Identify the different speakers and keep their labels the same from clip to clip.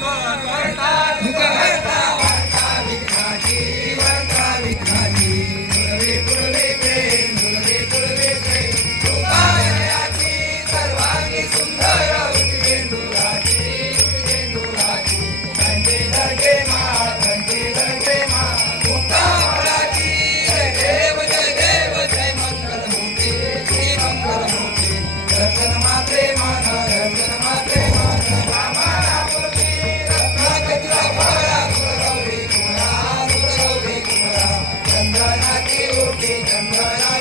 Speaker 1: Tolong. झंडा लागे उठे झंडा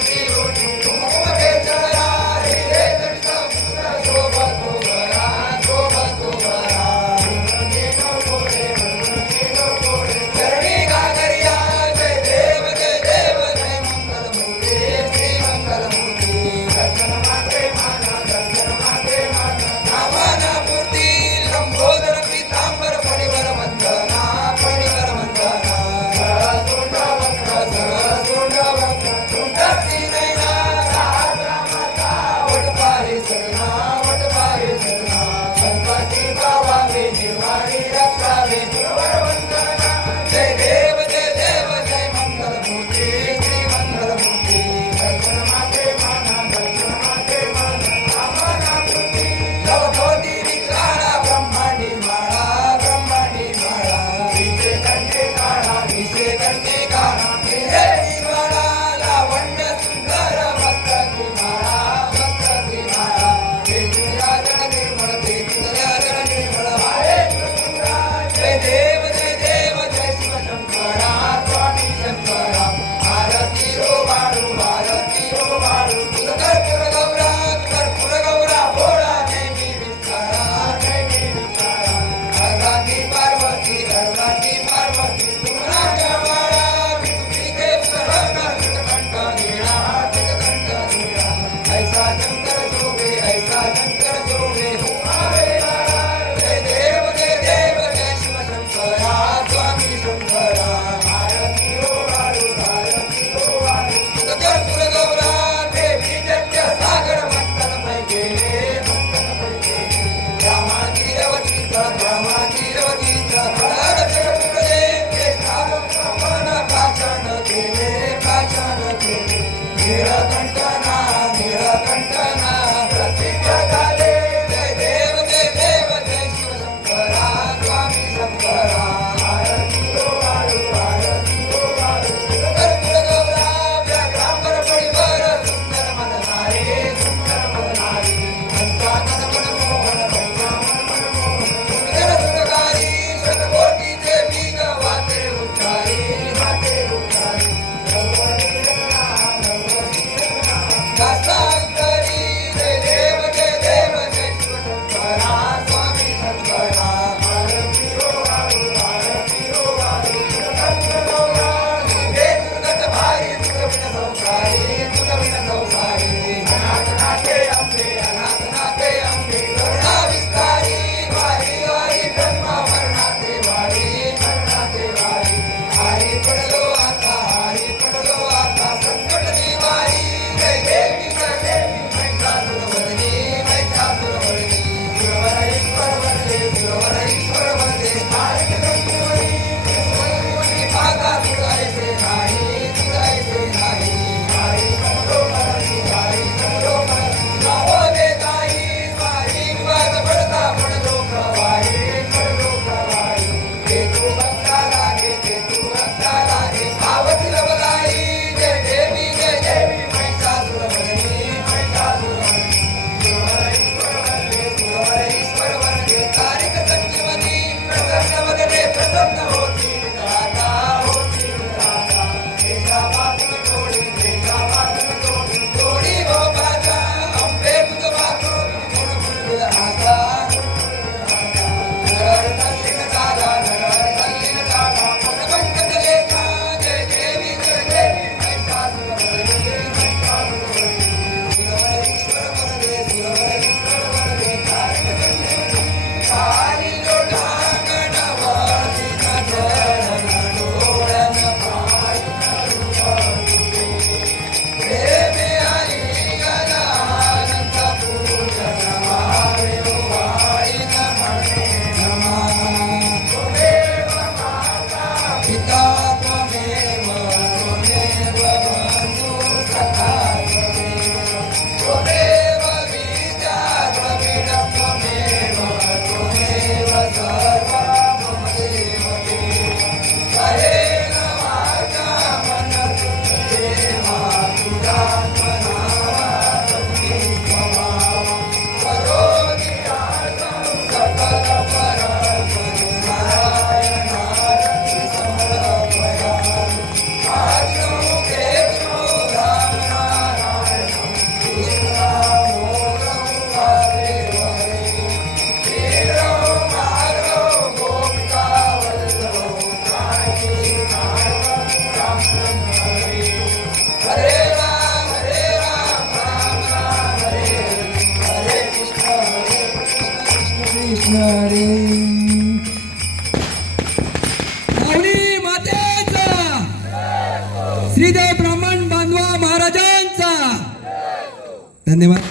Speaker 2: धन्यवाद